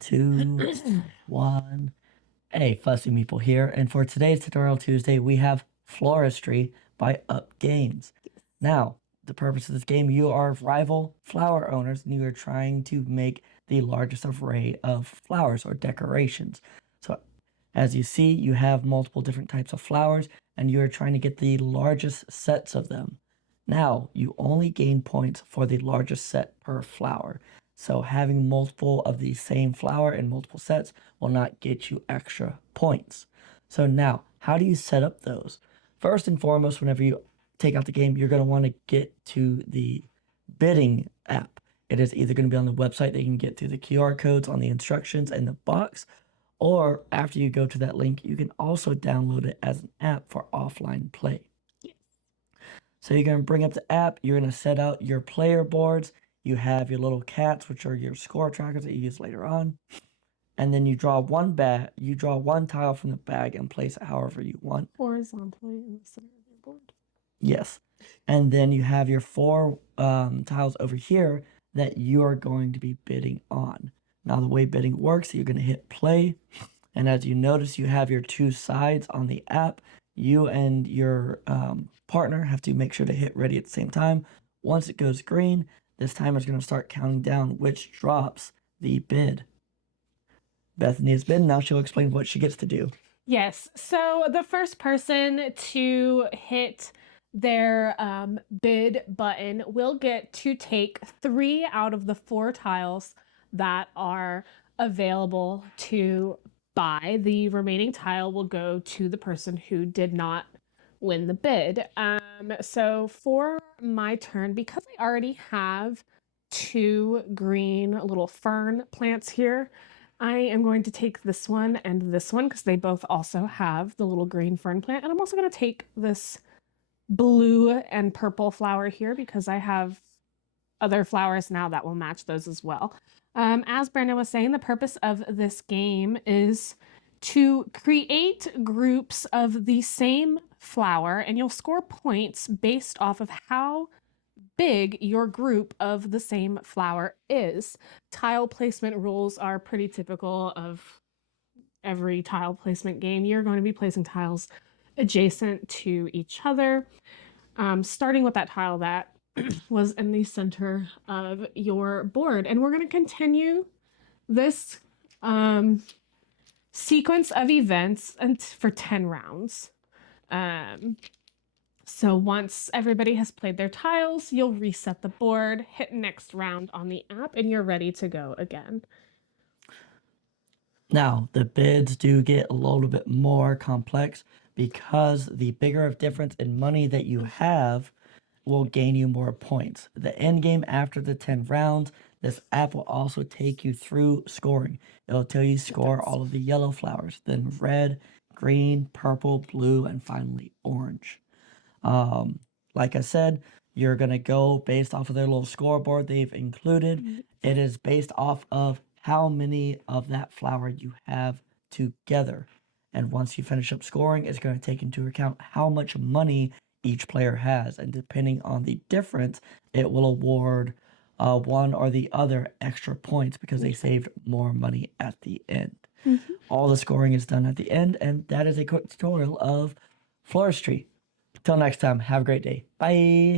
2, 1. Hey, Fussy Meeple here, and for today's Tutorial Tuesday, we have Floristry by Up Games. Now, the purpose of this game, you are rival flower owners, and you are trying to make the largest array of flowers or decorations. So, as you see, you have multiple different types of flowers, and you are trying to get the largest sets of them. Now, you only gain points for the largest set per flower. So having multiple of the same flower in multiple sets will not get you extra points. So now, how do you set up those? First and foremost, whenever you take out the game, you're going to want to get to the bidding app. It is either going to be on the website that you can get through the QR codes on the instructions in the box, or after you go to that link, you can also download it as an app for offline play. So you're going to bring up the app, you're going to set out your player boards, you have your little cats, which are your score trackers that you use later on, and then you draw one tile from the bag and place it however you want. Horizontally in the center of your board. Yes. And then you have your 4 tiles over here that you are going to be bidding on. Now the way bidding works, you're going to hit play, and as you notice, you have your 2 sides on the app. You and your partner have to make sure to hit ready at the same time. Once it goes green, this timer is going to start counting down, which drops the bid. Bethany has bid. Now she'll explain what she gets to do. Yes. So the first person to hit their bid button will get to take 3 out of the 4 tiles that are available to buy. The remaining tile will go to the person who did not win the bid. So for my turn, because I already have 2 green little fern plants here, I am going to take this one and this one because they both also have the little green fern plant. And I'm also going to take this blue and purple flower here because I have other flowers now that will match those as well. As Brandon was saying, the purpose of this game is to create groups of the same flower, and you'll score points based off of how big your group of the same flower is. Tile placement rules are pretty typical of every tile placement game. You're going to be placing tiles adjacent to each other, starting with that tile that was in the center of your board. And we're going to continue this sequence of events for 10 rounds. So once everybody has played their tiles, you'll reset the board, hit next round on the app, and you're ready to go again. Now, the bids do get a little bit more complex because the bigger of difference in money that you have will gain you more points. The end game after the 10 rounds, this app will also take you through scoring. It'll tell you score all of the yellow flowers, then red, green, purple, blue, and finally orange. Like I said, you're going to go based off of their little scoreboard they've included. It is based off of how many of that flower you have together. And once you finish up scoring, it's going to take into account how much money each player has. And depending on the difference, it will award one or the other extra points because they saved more money at the end. All the scoring is done at the end, and that is a quick tutorial of Floristry. Till next time, have a great day. Bye.